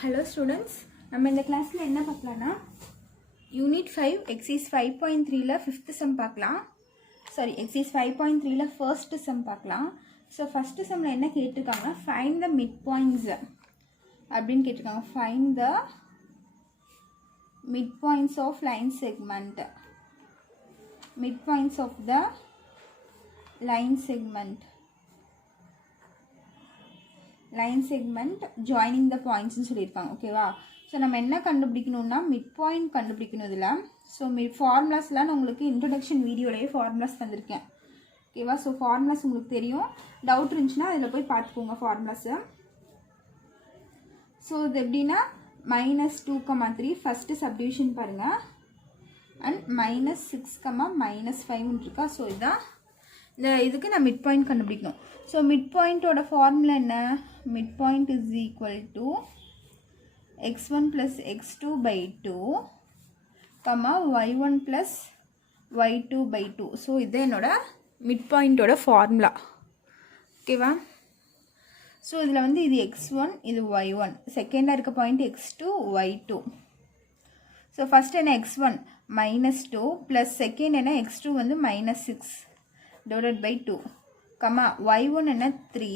Hello students, நம்ம இந்த கிளாஸ்ல என்ன பார்க்கலாம்னா யூனிட் 5 எக்ஸர்சைஸ் 5.3 ல 5th சம் பார்க்கலாம். சாரி, எக்ஸர்சைஸ் 5.3 ல ஃபர்ஸ்ட் சம் பார்க்கலாம். ஸோ ஃபர்ஸ்ட் சம்ல என்ன கேட்டிருக்காங்கன்னா ஃபைண்ட் த மிட் பாயிண்ட்ஸ் அப்படின்னு கேட்டிருக்காங்க. Find the midpoints of line segment. Midpoints of the line segment. Line segment joining the பாயிண்ட்ஸ்னு சொல்லியிருக்காங்க. ஓகேவா? ஸோ நம்ம என்ன கண்டுபிடிக்கணும்னா மிட் பாயிண்ட் கண்டுபிடிக்கணும் இதில். ஸோ ஃபார்முலாஸ்லாம் நான் உங்களுக்கு இன்ட்ரடக்ஷன் வீடியோலேயே ஃபார்முலாஸ் தந்திருக்கேன். ஓகேவா? ஸோ ஃபார்முலாஸ் உங்களுக்கு தெரியும். டவுட் இருந்துச்சுன்னா அதில் போய் பார்த்துக்கோங்க ஃபார்முலாஸை. ஸோ இது எப்படின்னா -2,3 ஃபஸ்ட்டு சப்டிவிஷன் பாருங்கள், அண்ட் -6,-5 இருக்கா. ஸோ இதுதான் இந்த இதுக்கு நான் மிட் பாயிண்ட் கண்டுபிடிக்கணும். ஸோ மிட் பாயிண்ட்டோட ஃபார்முலா என்ன? Mid point is equal to x1 + x2/2, y1 + y2/2. So இது என்னோட மிட் பாயிண்ட்டோட ஃபார்முலா. ஓகேவா? ஸோ இதில் வந்து இது x1, இது y1, செகண்டாக இருக்க point x2, y2. So first என்ன x1 -2 ப்ளஸ் செகண்ட் என்ன x2 வந்து -6 divided by 2, y1 என்ன 3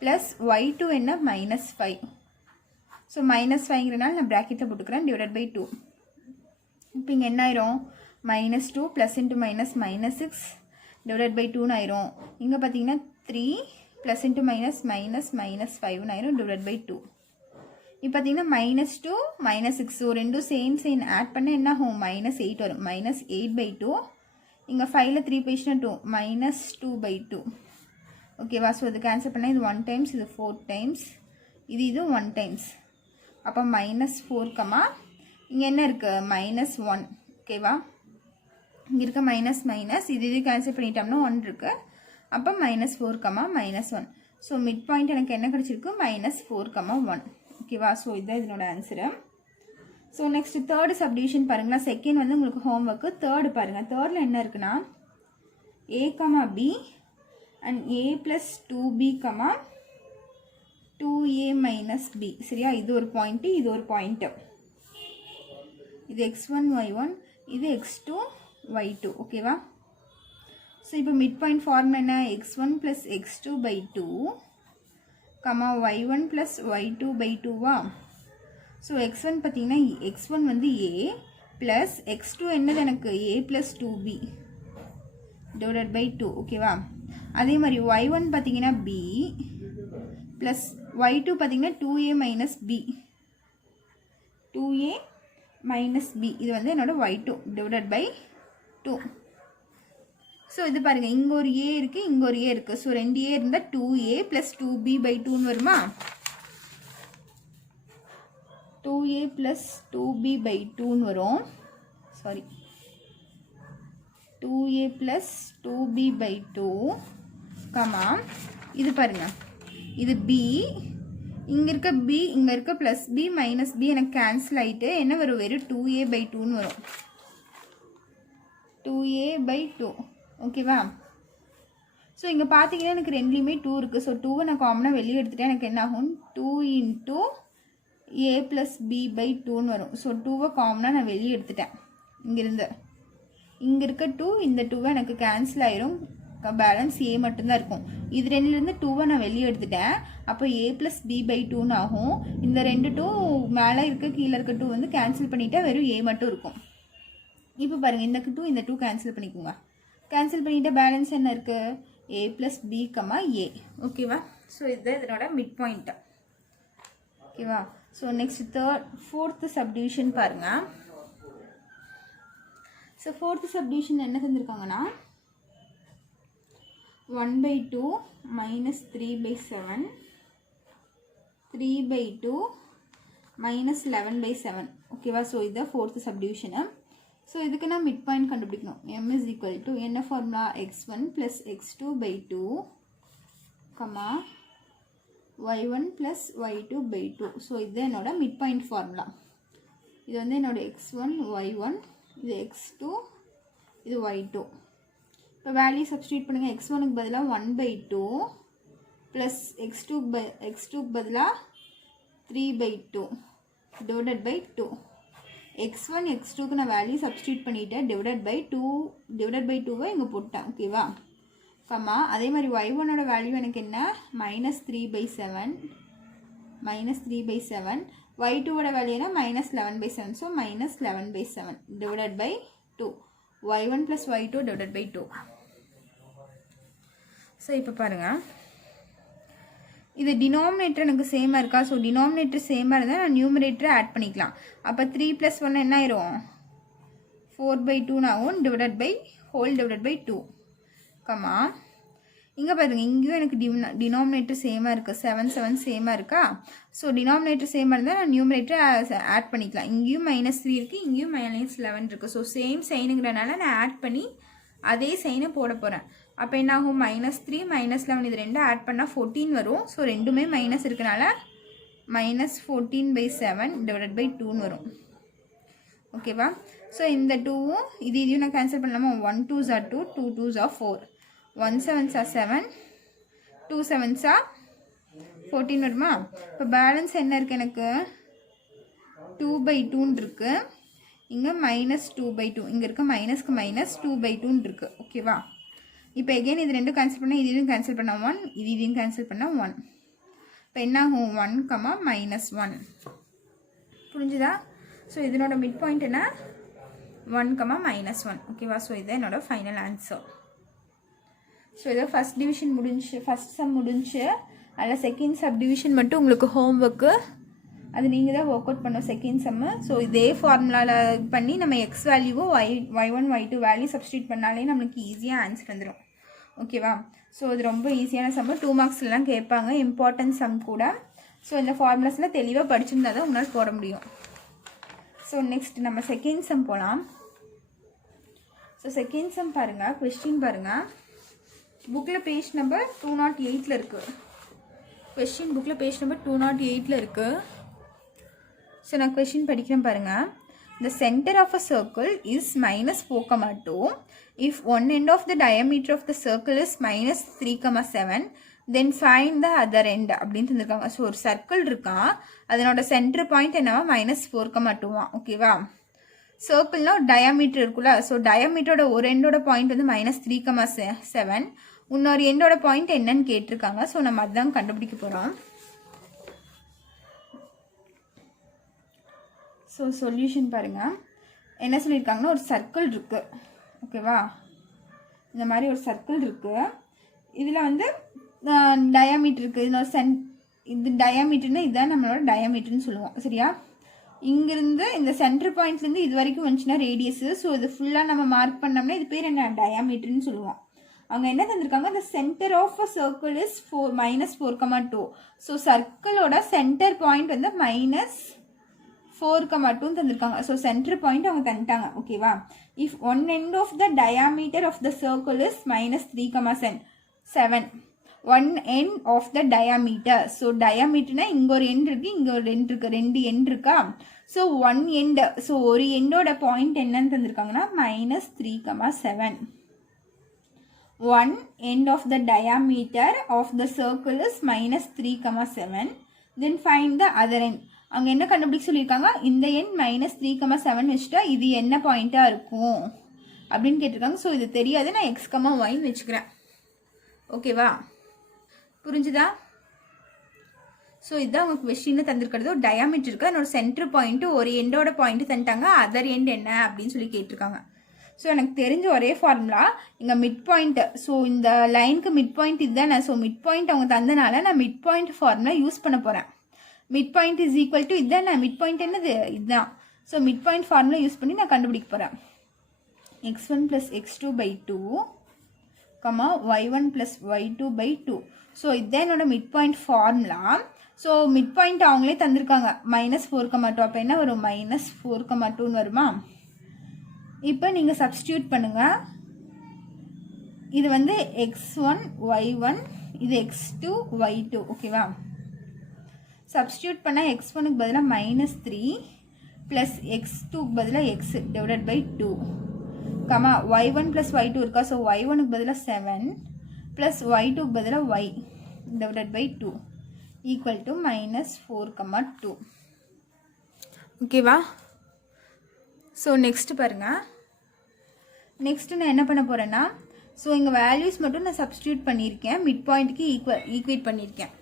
plus y2 என்ன -5. ஸோ -5ங்கிறனால நான் ப்ராக்கெட்டில் போட்டுக்கிறேன், டிவைடட் பை 2. இப்போ இங்கே என்ன ஆயிரும்? -2 plus into minus -6 divided by 2ன்னு ஆயிரும். இங்கே பார்த்தீங்கன்னா 3 ப்ளஸ் இன்ட்டு மைனஸ் -5ன்னு ஆயிரும், டிவைடட் பை 2. இப்போ பார்த்தீங்கன்னா -2 -6 ஸோ ரெண்டும் சேம் ஆட் பண்ண என்ன ஆகும்? -8 வரும். -8/2. இங்கே 5ல் 3 போயிடுச்சுன்னா 2 -2/2. ஓகேவா? ஸோ இது கேன்சல் பண்ணால் இது 1 டைம்ஸ், இது 4 டைம்ஸ், இது 1 டைம்ஸ். அப்போ -4, இங்கே என்ன இருக்குது? -1. ஓகேவா? இங்கே இருக்க மைனஸ் இது கேன்சல் பண்ணிட்டோம்னா 1 இருக்குது. அப்போ -4, -1. ஸோ மிட் பாயிண்ட் எனக்கு என்ன கிடச்சிருக்கு? -4, 1. ஓகேவா? ஸோ இதுதான் இதனோட answer. So next third subdivision பாருங்களா. செகண்ட் வந்து உங்களுக்கு ஹோம் ஒர்க்கு. தேர்டு பாருங்கள். தேர்டில் என்ன இருக்குன்னா a, b and a + 2b, 2a - b. சரியா? இது ஒரு பாயிண்ட்டு, இது ஒரு பாயிண்ட்டு. இது x1 y1, இது x2 y2. ஓகேவா? ஸோ இப்போ மிட் பாயிண்ட் ஃபார்முலா என்ன? x1 + x2/2, y1 + y2/2வா? So x1 பார்த்தீங்கன்னா x1 வந்து a ப்ளஸ் x2 என்னது எனக்கு? a + 2b divided by 2. ஓகேவா? அதே மாதிரி y1 பார்த்தீங்கன்னா b ப்ளஸ் y2 பார்த்தீங்கன்னா 2a - b, 2a - b. இது வந்து என்னோட y2 டிவைடட் பை 2. ஸோ இது பாருங்கள், இங்கே ஒரு a இருக்குது, இங்கே ஒரு a இருக்குது. ஸோ 2a இருந்தால் 2a + 2b/2ன்னு வருமா? 2a + 2b/2ன்னு வரும். சாரி, 2a + 2b/2, இது பாருங்கள், இது b, இங்கே இருக்க b, இங்கே இருக்க ப்ளஸ் b - b எனக்கு கேன்சல் ஆகிட்டு என்ன வரும்? வெறும் 2a/2ன்னு வரும். 2a/2. ஓகேவா? ஸோ இங்கே பார்த்தீங்கன்னா எனக்கு ரெண்டுலேயுமே 2 இருக்குது. ஸோ 2வை நான் காமனாக வெளியே எடுத்துகிட்டேன். எனக்கு என்ன ஆகும்? 2 × a + b/2ன்னு வரும். ஸோ 2வை காமனாக நான் வெளியே எடுத்துட்டேன். இங்கேருந்து இங்கே இருக்க 2, இந்த 2வை எனக்கு கேன்சல் ஆயிரும். பேலன்ஸ் a மட்டும்தான் இருக்கும். இது ரெண்டுலேருந்து 2வை நான் வெளியே எடுத்துட்டேன். அப்போ a + b/2ன்னு ஆகும். இந்த 2 2 மேலே இருக்க கீழே இருக்க 2 வந்து கேன்சல் பண்ணிட்டா வெறும் a மட்டும் இருக்கும். இப்போ பாருங்கள், இந்த 2 இந்த 2 கேன்சல் பண்ணிக்கோங்க. கேன்சல் பண்ணிவிட்டு பேலன்ஸ் என்ன இருக்குது? a + b, a. ஓகேவா? ஸோ இதுதான் இதனோட மிட் பாயிண்ட்டு. ஓகேவா? ஸோ நெக்ஸ்ட் ஃபோர்த்து சப்டிவிஷன் பாருங்கள். ஸோ ஃபோர்த்து சப்டிவிஷன் என்ன தந்திருக்காங்கன்னா 1/2 -3/7, 3/2 -11/7. ஓகேவா? ஸோ இதுதான் ஃபோர்த்து சப்டிவிஷனு. ஸோ இதுக்கு நான் மிட் பாயிண்ட் கண்டுபிடிக்கணும். m = என்ன formula? x1 + x2/2, y1 + y2/2. So இது என்னோட மிட் பாயிண்ட் ஃபார்முலா. இது வந்து என்னோட x1 y1, இது x2, இது y2. இப்போ வேல்யூ சப்ஸ்டியூட் பண்ணுங்கள். x1க்கு பதிலாக 1/2 ப்ளஸ் x2க்கு பதிலாக 3/2 divided by 2. x1 x2க்கு நான் வேல்யூ சப்ஸ்டியூட் பண்ணிட்டேன், டிவைடட் பை 2 இங்கே போட்டேன். ஓகேவா? கம்மா அதே மாதிரி y1ஓட வேல்யூ எனக்கு என்ன, -3/7 y2ஓட வேல்யூ என்ன, -11/7. So -11/7 divided by 2 y1 + y2 divided by 2. So இப்போ பாருங்கள், இது டினாமினேட்டர் எனக்கு சேமாக இருக்கா? ஸோ டினாமினேட்டர் சேமாக இருந்தால் நான் நியூமரேட்டரை ஆட் பண்ணிக்கலாம். அப்போ 3 + 1 என்ன ஆயிரும், 4/2 ஆகும், divided by whole divided by 2. கம்மா இங்கே பாருங்கள், இங்கேயும் எனக்கு டினாமினேட்டர் சேமாக இருக்குது, 7 7 சேமாக இருக்கா? ஸோ டினாமினேட்டர் சேமாக இருந்தால் நான் நியூமரேட்டரை ஆட் பண்ணிக்கலாம். இங்கேயும் -3 இருக்குது, இங்கேயும் -11 இருக்குது. ஸோ சேம் சைனுங்கிறனால நான் ஆட் பண்ணி அதே சைனை போட போகிறேன். அப்போ என்ன ஆகும், -3 -11 இது ரெண்டும் ஆட் பண்ணால் 14 வரும். ஸோ ரெண்டுமே மைனஸ் இருக்கனால -14/7 டிவைடட் பை 2ன்னு வரும். ஓகேவா? ஸோ இந்த 2வும் இதையும் நான் கேன்சல் பண்ணலாமா, 1 2s are 2, 2 2s are 4, 1 7s are 7, 2 7s are 14 வருமா? இப்போ பேலன்ஸ் என்ன இருக்குது, எனக்கு 2/2 இருக்குது. இங்கே -2/2, இங்கே இருக்க மைனஸ்க்கு -2/2 இருக்குது. ஓகேவா? இப்போ எகெயின் இது ரெண்டும் கேன்சல் பண்ணால் இதையும் கேன்சல் பண்ணால் 1, இதையும் கேன்சல் பண்ணால் 1. இப்போ என்ன ஆகும், 1, -1. புரிஞ்சுதா? ஸோ இதனோட மிட் பாயிண்ட் என்ன, 1, -1. ஓகேவா? ஸோ இது என்னோட ஃபைனல் ஆன்சர். ஸோ இதை ஃபஸ்ட் டிவிஷன் முடிஞ்சு, ஃபஸ்ட் சம் முடிஞ்சு. அதில் செகண்ட் சப் டிவிஷன் மட்டும் உங்களுக்கு ஹோம் ஒர்க்கு, அது நீங்கள் தான் ஒர்க் அவுட் பண்ணோம் செகண்ட் சம்மு. ஸோ இதே ஃபார்முலாவில் பண்ணி நம்ம எக்ஸ் வேல்யூவும் y1 y2 வேல்யூ சப்ஸ்டியூட் பண்ணாலே நம்மளுக்கு ஈஸியாக ஆன்சர் வந்துடும். ஓகேவா? ஸோ இது ரொம்ப ஈஸியான சம்மு, 2 மார்க்ஸ்லாம் கேட்பாங்க, இம்பார்ட்டன்ட் சம் கூட. ஸோ இந்த ஃபார்முலாஸ்லாம் தெளிவாக படிச்சிருந்தா தான் உங்களால் போட முடியும். ஸோ நெக்ஸ்ட் நம்ம செகண்ட் சம் போகலாம். ஸோ செகண்ட் சம் பாருங்கள், கொஸ்டின் பாருங்கள். புக்கில் பேஜ் நம்பர் 208 இருக்குது. கொஸ்டின் புக்கில் பேஜ் நம்பர் 208 இருக்குது. ஸோ நான் கொஸ்டின் படிக்கிறேன் பாருங்கள். The center of a circle is -4,2. If one end of the diameter of the circle is -3,7, then find the other end அப்படின்னு தந்திருக்காங்க. ஸோ ஒரு சர்க்கிள் இருக்கான், அதனோட சென்டர் பாயிண்ட் என்னவா, -4,2. ஓகேவா? சர்க்கிள்னா டயாமீட்டர் இருக்குல்ல, ஸோ டயாமீட்டரோட ஒரு எண்டோட பாயிண்ட் வந்து -3,7, இன்னொரு எண்டோட பாயிண்ட் என்னன்னு கேட்டிருக்காங்க. ஸோ நம்ம அதுதான் கண்டுபிடிக்க போகிறோம். ஸோ சொல்யூஷன் பாருங்கள். என்ன சொல்லியிருக்காங்கன்னா, ஒரு சர்க்கிள் இருக்குது. ஓகேவா? இந்த மாதிரி ஒரு சர்க்கிள் இருக்குது. இதில் வந்து டயாமீட்டர் இருக்குது. இதனோட இது டயாமீட்டர்னா இதுதான் நம்மளோட டயாமீட்டர்னு சொல்லுவோம். சரியா? இங்கிருந்து இந்த சென்டர் பாயிண்ட்லேருந்து இது வரைக்கும் வந்துச்சுன்னா ரேடியஸு. ஸோ இது ஃபுல்லாக நம்ம மார்க் பண்ணோம்னா இது பேர் என்ன, டயாமீட்டர்னு சொல்லுவோம். அவங்க என்ன தந்திருக்காங்க, the center of a circle is -4,2. So சர்க்கிளோட சென்டர் பாயிண்ட் வந்து -4,2 தந்திருக்காங்க. ஸோ சென்டர் பாயிண்ட் அவங்க தந்துட்டாங்க. ஓகேவா? If one end of the diameter of the circle is -3,7, one end of the diameter. So டயாமீட்டர்னா இங்கே ஒரு எண்ட் இருக்குது, இங்கே ஒரு எண்ட் இருக்குது, 2 எண்ட் இருக்கா? ஸோ ஒன் எண்ட், ஸோ ஒரு எண்டோட பாயிண்ட் என்னன்னு தந்திருக்காங்கன்னா -3,7. One end of the diameter of the circle is -3,7. Then find the other end. அங்கே என்ன கண்டுபிடிக்க சொல்லியிருக்காங்க, இந்த எண் -3,7 வச்சுட்டா இது என்ன பாயிண்ட்டாக இருக்கும் அப்படின்னு கேட்டிருக்காங்க. ஸோ இது தெரியாது, நான் x, yன்னு வச்சுக்கிறேன். ஓகேவா? புரிஞ்சுதா? ஸோ இதுதான் அவங்க கொஸ்டினில் தந்திருக்கிறது. ஒரு டயாமீட்டர் இருக்குது, என்னோட சென்டர் பாயிண்ட்டு ஒரு எண்டோட பாயிண்ட்டு தந்துட்டாங்க, அதர் எண்ட் என்ன அப்படின்னு சொல்லி கேட்டிருக்காங்க. ஸோ எனக்கு தெரிஞ்ச ஒரே ஃபார்முலா இங்கே மிட் பாயிண்ட்டு. ஸோ இந்த லைனுக்கு மிட் பாயிண்ட் இதுதானே. ஸோ மிட் பாயிண்ட் அவங்க தந்தனால நான் மிட் பாயிண்ட் ஃபார்முலா யூஸ் பண்ண போகிறேன். Mid point is equal to இதுதானே. மிட் பாயிண்ட் என்னது, இதுதான். So mid point formula use பண்ணி நான் கண்டுபிடிக்க போகிறேன். x1 + x2/2, y1 + y2/2. So இதுதான் என்னோட mid point formula. So mid point அவங்களே தந்திருக்காங்க -4,2. அப்போ என்ன வரும், -4,2ன்னு வருமா? இப்போ நீங்கள் சப்ஸ்டியூட் பண்ணுங்கள். இது வந்து x1 y1, இது x2 y2. ஓகேவா? சப்ஸ்டியூட் பண்ணால் x1க்கு பதிலாக -3 ப்ளஸ் x2க்கு பதிலாக x divided by 2, y1 + y2 இருக்கா? ஸோ y1க்கு பதிலாக 7 ப்ளஸ் y2க்கு பதிலாக y divided by 2 equal to -4, 2. ஓகேவா? ஸோ நெக்ஸ்ட் பாருங்கள். நெக்ஸ்ட்டு நான் என்ன பண்ண போகிறேன்னா, ஸோ இங்கே வேல்யூஸ் மட்டும் நான் சப்ஸ்டியூட் பண்ணியிருக்கேன், மிட் பாயிண்ட்டுக்கு ஈக்குவேட் பண்ணியிருக்கேன்.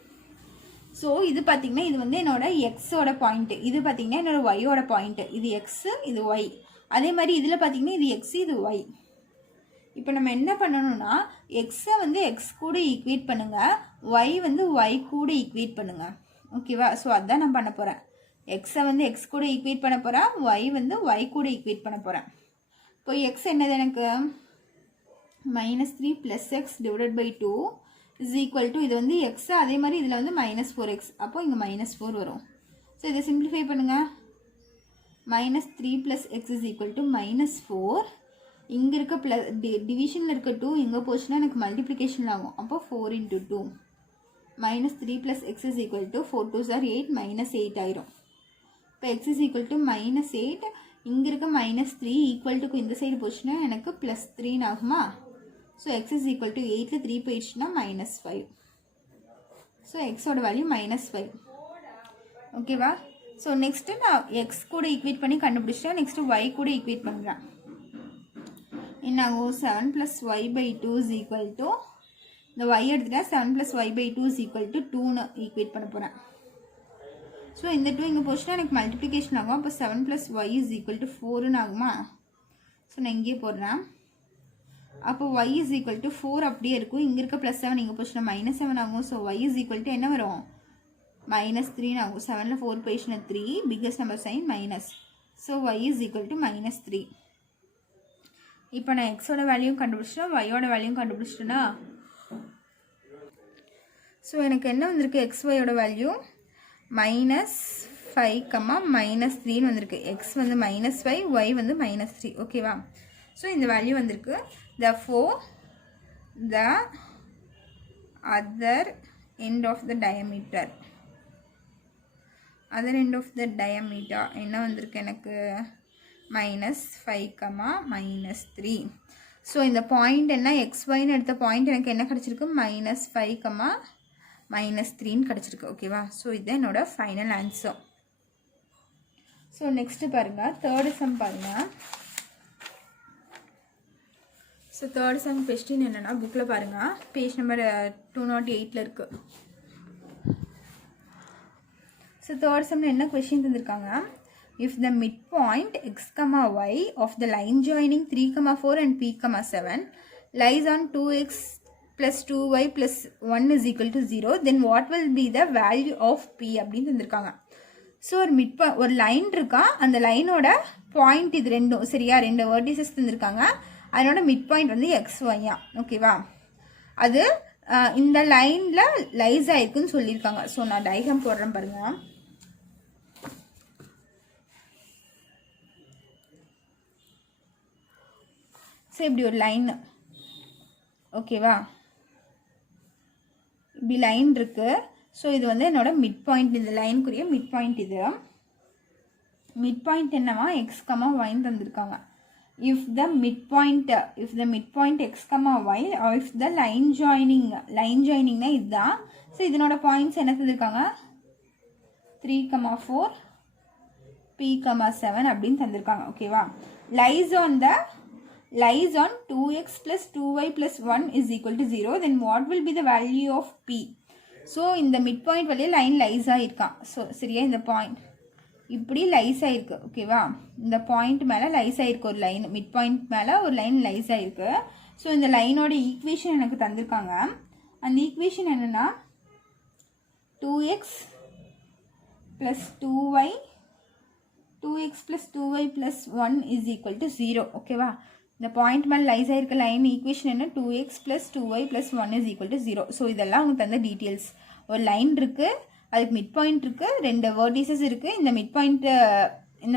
ஸோ இது பார்த்திங்கன்னா இது வந்து என்னோட எக்ஸோட பாயிண்ட்டு, இது பார்த்திங்கன்னா என்னோட ஒய்யோட பாயிண்ட்டு. இது எக்ஸு, இது ஒய். அதே மாதிரி இதில் பார்த்திங்கன்னா இது எக்ஸு, இது ஒய். இப்போ நம்ம என்ன பண்ணணும்னா, எக்ஸை வந்து எக்ஸ் கூட ஈக்குவேட் பண்ணுங்கள், ஒய் வந்து ஒய் கூட ஈக்குவேட் பண்ணுங்கள். ஓகேவா? ஸோ அதுதான் நான் பண்ண போகிறேன். எக்ஸை வந்து எக்ஸ் கூட ஈக்குவேட் பண்ண போகிறேன், ஒய் வந்து ஒய் கூட ஈக்குவேட் பண்ண போகிறேன். இப்போ எக்ஸ் என்னது எனக்கு -3 + x / 2 is equal to, இது வந்து எக்ஸ், அதே மாதிரி இதில் வந்து -4x, அப்போ இங்கே -4 வரும். ஸோ இதை சிம்பிளிஃபை பண்ணுங்கள். -3 + x is equal to -4. இங்கே இருக்க டிவிஷனில் இருக்க 2 இங்கே போச்சுன்னா எனக்கு மல்டிப்ளிகேஷன் ஆகும், அப்போ 4 × 2. -3 + x is equal to 4 2s are 8, -8 ஆயிரும். இப்போ x is equal to -8, இங்கே இருக்க -3 ஈக்குவல் டு இந்த சைடு போச்சுன்னா எனக்கு +3 ஆகுமா? So x is equal to 8ல் 3 போயிடுச்சுன்னா -5. ஸோ எக்ஸோட வேல்யூ -5. ஓகேவா? ஸோ நெக்ஸ்ட்டு நான் எக்ஸ் கூட ஈக்குவேட் பண்ணி கண்டுபிடிச்சிட்டேன். நெக்ஸ்ட்டு ஒய் கூட ஈக்குவேட் பண்ணுறேன். என்னாகும்? 7 + y/2 is equal to, இந்த y எடுத்துட்டேன், 7 + y/2 is equal to 2ன்னு ஈக்குவேட் பண்ண போகிறேன். ஸோ இந்த 2 இங்கே போச்சுன்னா எனக்கு மல்டிப்ளிகேஷன் ஆகும், அப்போ 7 + y is equal to 4ன்னு ஆகுமா? ஸோ நான் இங்கேயே போடுறேன். அப்போ y is equal to 4 அப்படியே இருக்கும், இங்கே இருக்க +7 இங்கே போச்சுன்னா -7 ஆகும். So y is equal to என்ன வரும்? -3 ஆகும். 7ல் 4 போயிடுச்சுன்னா 3, biggest number sign minus. So y is equal to -3. இப்போ நான் எக்ஸோட வேல்யூவும் கண்டுபிடிச்சிட்டேன், ஒய்யோட வேல்யூவும் கண்டுபிடிச்சிட்டேன்னா, ஸோ எனக்கு என்ன வந்திருக்கு? XYயோட வேல்யூ -5, -3ன்னு வந்திருக்கு. எக்ஸ் வந்து -5, ஒய் வந்து -3. ஓகேவா? ஸோ இந்த வேல்யூ வந்திருக்கு. Therefore, the other end of the diameter என்ன வந்திருக்கு எனக்கு? -5, -3. ஸோ இந்த பாயிண்ட் என்ன? XYன்னு எடுத்த பாயிண்ட் எனக்கு என்ன கிடச்சிருக்கு? -5, -3ன்னு கிடச்சிருக்கு. ஓகேவா? ஸோ இதுதான் என்னோட ஃபைனல் ஆன்சர். ஸோ நெக்ஸ்ட்டு பாருங்கள், தேர்டு சம் பாருங்கள். ஸோ தேர்ட் சம் கொஸ்டின் என்னென்னா, புக்கில் பாருங்கள், பேஜ் நம்பர் 208ல் இருக்குது. ஸோ தேர்ட் சம்மில் என்ன கொஸ்டின் தந்திருக்காங்க? If the mid point x, y of the line joining 3, 4 and p, 7 lies on 2x plus 2y plus 1 is equal to 0, then what will be the value of p அப்படின்னு தந்திருக்காங்க. So ஒரு line இருக்கா, அந்த லைனோட point இது ரெண்டும் சரியா, 2 vertices தந்திருக்காங்க. அதனோட மிட் பாயிண்ட் வந்து XYயா. ஓகேவா? அது இந்த லைனில் லைஸ் ஆயிருக்குன்னு சொல்லியிருக்காங்க. ஸோ நான் டயக்ராம் போடுறேன் பாருங்க. ஸோ இப்படி ஒரு லைன், ஓகேவா? இப்படி லைன் இருக்கு. ஸோ இது வந்து என்னோட மிட் பாயிண்ட், இந்த லைனுக்குரிய மிட் பாயிண்ட். இது மிட் பாயிண்ட் என்னவா? x, y தந்திருக்காங்க. If the midpoint x, y, or if the line joining na idha. So இதனோட பாயிண்ட்ஸ் என்ன தந்திருக்காங்க? 3, 4, p, 7 அப்படின்னு தந்திருக்காங்க. ஓகேவா? lies on 2x plus 2y plus 1 is equal to 0, then what will be the value of p? So இந்த mid point வழியே line lies ஆயிருக்கான். So சரியா, இந்த பாயிண்ட் இப்படி லைஸ் ஆயிருக்கு. ஓகேவா? இந்த பாயிண்ட் மேலே லைஸ் ஆயிருக்கு ஒரு லைன், மிட் பாயிண்ட் மேலே ஒரு லைன் லைஸ் ஆயிருக்கு. ஸோ இந்த லைனோட ஈக்குவேஷன் எனக்கு தந்திருக்காங்க. அந்த ஈக்குவேஷன் என்னென்னா 2x plus 2y plus 1 is equal to 0. ஓகேவா? இந்த பாயிண்ட் மேலே லைஸ் ஆயிருக்க லைன் ஈக்குவேஷன் என்ன? 2x plus 2y plus 1 is equal to 0. So இதெல்லாம் அவங்க தந்த டீட்டெயில்ஸ். ஒரு லைன் இருக்குது, அதுக்கு மிட் பாயிண்ட் இருக்குது, 2 வெர்டிசஸ் இருக்குது. இந்த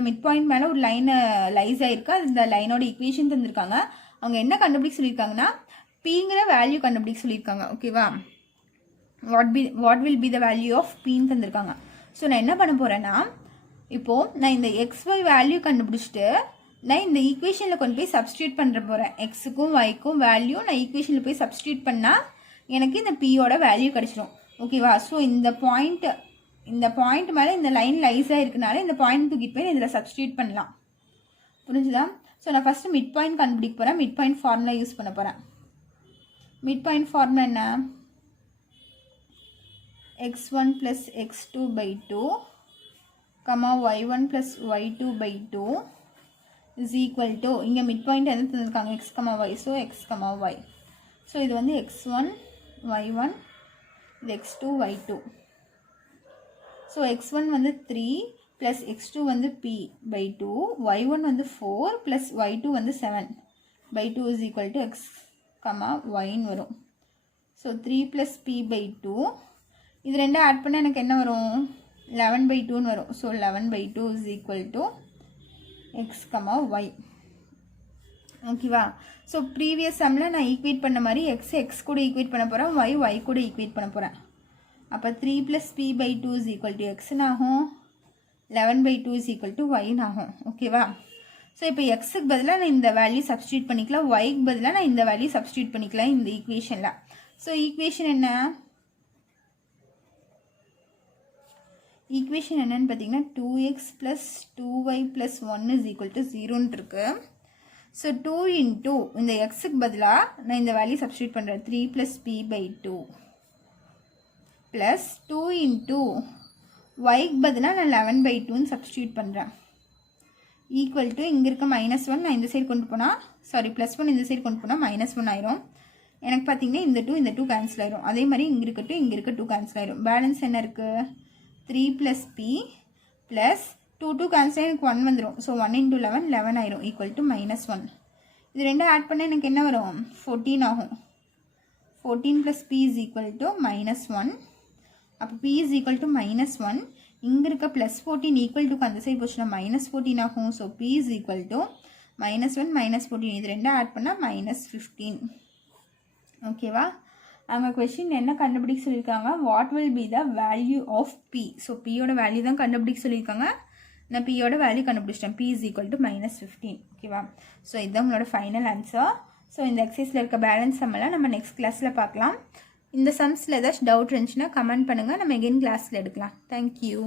மிட் பாயிண்ட் மேலே ஒரு லைன் லைஸ் ஆயிருக்கு. இந்த லைனோட ஈக்குவேஷன் தந்திருக்காங்க. அவங்க என்ன கண்டுபிடிக்க சொல்லியிருக்காங்கன்னா, பிங்கிற வேல்யூ கண்டுபிடிக்க சொல்லியிருக்காங்க. ஓகேவா? What will be the value of பின்னு தந்திருக்காங்க. ஸோ நான் என்ன பண்ண போகிறேன்னா, இப்போது நான் இந்த XY வேல்யூ கண்டுபிடிச்சிட்டு நான் இந்த ஈக்குவேஷனில் கொண்டு போய் சப்ஸ்டியூட் பண்ணுற போகிறேன். எக்ஸுக்கும் ஒய்க்கும் வேல்யூ நான் ஈக்குவேஷனில் போய் சப்ஸ்டியூட் பண்ணால் எனக்கு இந்த பியோட வேல்யூ கிடச்சிரும். ஓகேவா? ஸோ இந்த பாயிண்ட் மேலே இந்த லைன் லைஸாக இருக்கனால இந்த பாயிண்ட் தூக்கிட்டு போய் இதில் சப்ஸ்டியூட் பண்ணலாம். புரிஞ்சுதா? ஸோ நான் ஃபஸ்ட்டு மிட் பாயிண்ட் கண்டுபிடிக்க போகிறேன். மிட் பாயிண்ட் ஃபார்முலா யூஸ் பண்ண போகிறேன். மிட் பாயிண்ட் ஃபார்முலா என்ன? x1 plus x2 by 2 comma y1 plus y2 by 2 is equal to இங்கே மிட் பாயிண்ட் எது தந்திருக்காங்க? x, y. So x, y. So இது வந்து x1 y1, இது x2 y2. ஸோ x1 வந்து 3 ப்ளஸ் x2 வந்து p by 2, y1 வந்து 4 plus y2 வந்து 7 by 2 is equal to x, yன்னு வரும். ஸோ 3 ப்ளஸ் p by 2, இது ரெண்டும் ஆட் பண்ணால் எனக்கு என்ன வரும்? 11 by 2ன்னு வரும். So 11 by 2 is equal to x, y. ஓகேவா? ஸோ ப்ரீவியஸ் சம்மில் நான் ஈக்குவேட் பண்ண மாதிரி x கூட ஈக்குவேட் பண்ண போகிறேன், y கூட ஈக்குவேட் பண்ண போகிறேன். அப்போ 3 plus p by 2 is equal to xன்னு ஆகும், 11 by 2 is equal to yன்னு ஆகும். ஓகேவா? ஸோ இப்போ எக்ஸுக்கு பதிலாக நான் இந்த வேல்யூ சப்ஸ்டியூட் பண்ணிக்கலாம், ஒய்க்கு பதிலாக நான் இந்த வேல்யூ சப்ஸ்டியூட் பண்ணிக்கலாம் இந்த ஈக்குவேஷனில். ஸோ ஈக்குவேஷன் என்னன்னு பார்த்தீங்கன்னா 2x plus 2y plus 1 is equal to 0ன்னு இருக்கு. ஸோ 2 into இந்த எக்ஸுக்கு பதிலாக நான் இந்த வேல்யூ சப்ஸ்டியூட் பண்ணுறேன், 3 plus p by 2 plus 2 into yக்கு பதிலாக நான் 11 by 2ன்னு சப்ஸ்டியூட் பண்ணுறேன். ஈக்குவல் டு இங்கே இருக்க -1 நான் இந்த சைடு கொண்டு போனால், சாரி +1 இந்த சைடு கொண்டு போனால் -1 ஆயிரும். எனக்கு பார்த்தீங்கன்னா இந்த 2 கேன்சல் ஆயிரும். அதே மாதிரி இங்கே இருக்க 2 கேன்சல் ஆயிரும். பேலன்ஸ் என்ன இருக்குது? 3 plus p plus 2 கேன்சல் எனக்கு 1 வந்துடும். ஸோ 1 into 11 ஆயிரும், ஈக்குவல் டு -1. இது ரெண்டும் ஆட் பண்ணால் எனக்கு என்ன வரும்? 14 ஆகும். 14 plus p is equal to -1. அப்போ p is equal to -1. இங்கே இருக்க +14 ஈக்குவல் டுக்கு அந்த சைடு போச்சுன்னா -14 ஆகும். So p is equal to -1 -14. இது ரெண்டும் ஆட் பண்ணால் -15. ஓகேவா? அவங்க கொஸ்டின் என்ன கண்டுபிடிக்க சொல்லியிருக்காங்க? What will be the value of p. So பியோட வேல்யூ தான் கண்டுபிடிக்க சொல்லியிருக்காங்க. நான் பியோட வேல்யூ கண்டுபிடிச்சிட்டேன். p is equal to -15. ஓகேவா? ஸோ இதுதான் உங்களோட ஃபைனல் ஆன்சர். ஸோ இந்த எக்ஸசைஸில் இருக்க பேலன்ஸ் சம்மெல்லாம் நம்ம நெக்ஸ்ட் கிளாஸில் பார்க்கலாம். இந்த சம்ஸில் ஏதாச்சும் டவுட் இருந்துச்சுன்னா கமெண்ட் பண்ணுங்கள், நம்ம எகெயின் கிளாஸில் எடுக்கலாம். தேங்க்யூ.